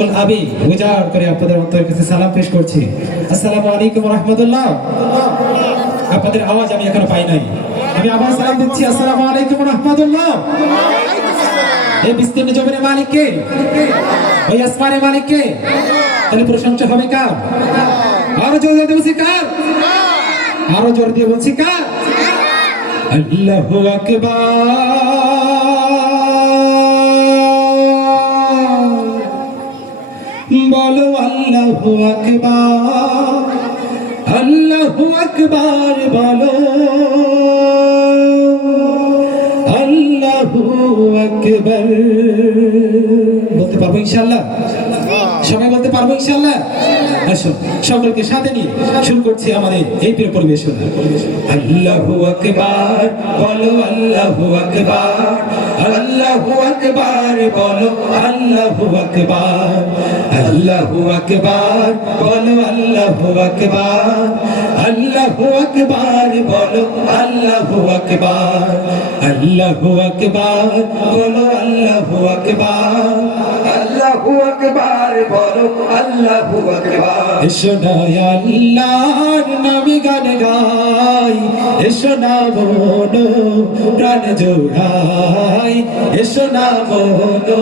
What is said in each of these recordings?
সকল আবেগ উজাড় করে আপনাদের অন্তরের কাছে সালাম পেশ করছি। আসসালামু আলাইকুম ওয়া রাহমাতুল্লাহ। আপনাদের আওয়াজ আমি এখনো পাই নাই, আমি আবার সালাম দিচ্ছি। আসসালামু আলাইকুম ওয়া রাহমাতুল্লাহ। এই বিস্তীর্ণ জমিনের মালিক কে? ওই আসমানের মালিক কে? তাহলে প্রশংসা হবে কার? আরো জোরে দিয়ে বলছি কার? আরো জোরে দিয়ে বলছি কার? আল্লাহু আকবার, বলো আল্লাহু আকবার, আল্লাহু আকবার বলো, আল্লাহু আকবার। বলতে পারবো ইনশাআল্লাহ? সবাই বলতে পারবো ইনশাআল্লাহ? আসুন সকলকে সাথে নিয়ে শুরু করছি আমাদের এই প্রিয় পরিবেশন। আল্লাহু আকবার বলো, আল্লাহু আকবার, আল্লাহু আকবার বলো, আল্লাহু আকবার, আল্লাহু আকবার বলো, আল্লাহু আকবার, আল্লাহু আকবার বলো, আল্লাহু আকবার, আল্লাহু আকবার বলো, আল্লাহু আকবার, আল্লাহু আকবার বলো, আল্লাহু আকবার। এসো না আল্লাহর নামে গান গাই, এসো না মনো প্রাণ জোড়াই, এসো না মনো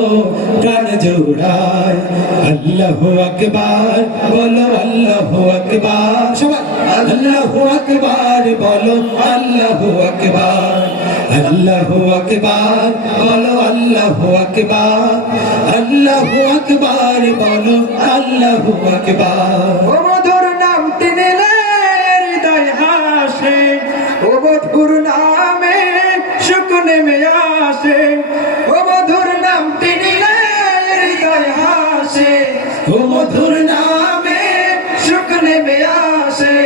প্রাণ জোড়াই। আল্লাহু আকবার বলো, আল্লাহু আকবার, সবাই আল্লাহু আকবার বলো, আল্লাহু আকবার, আল্লাহু আকবার বলো, আল্লাহু আকবার, আল্লাহু আকবার বলো, আল্লাহু আকবার। ও মধুর নামটি নিলে হৃদয় হাসে, ও মধুর নামে সুখ নেমে আসে, ও মধুর নামটি নিলে হৃদয় হাসে, ও মধুর নামে সুখ নেমে আসে।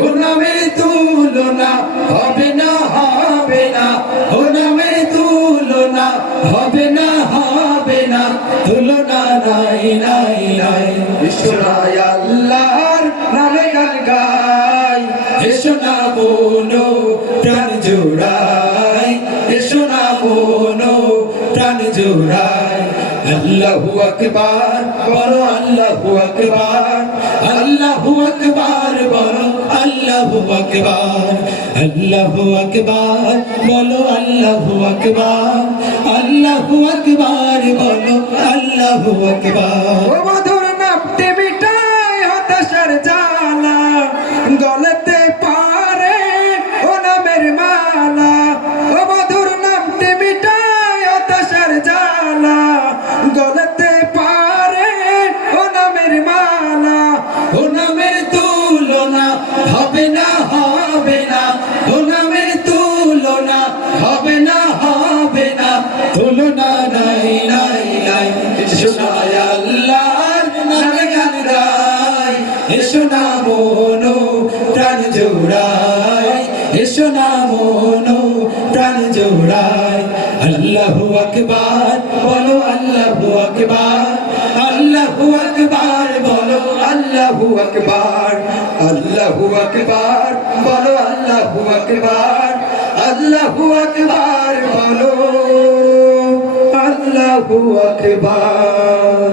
ও নামের তুলনা হবে না, হবে না, ও নামের তুলনা হবে না, হবে না, তুলনা নাই নাই নাই। বিশ্বরায় আল্লাহর নামে গান গাই, এসো না মনো প্রাণ জোড়াই, এসো না মনো প্রাণ জোড়াই। আল্লাহু আকবার বলো, আল্লাহু আকবার, আল্লাহু আকবার বলো, আল্লাহু আকবার, আল্লাহু আকবার বলো, আল্লাহু আকবার, আল্লাহু আকবার বলো, আল্লাহু আকবার। ও মধুর নামটি মিটাই হতাশার জ্বালা, গলাতে পারে ও নামের মালা। ও মধুর নামটি মিটাই হতাশার জ্বালা, গলাতে পারে ও নামের মালা। ও নামের তুলনা হবে না, হবে না, ও নামের তুলনা হবে না, হবে না, তুলনা নাই নাই নাই। এসো না আল্লাহর নামে গান গাই, এসো না মনো প্রাণ জোড়াই, এসো না মনো প্রাণ জোড়াই। আল্লাহু আকবার বলো, আল্লাহু আকবার, আল্লাহু আকবার বলো, আল্লাহু আকবার, আল্লাহু আকবার বলো, আল্লাহু আকবার, আল্লাহু আকবার বলো, আল্লাহু আকবার।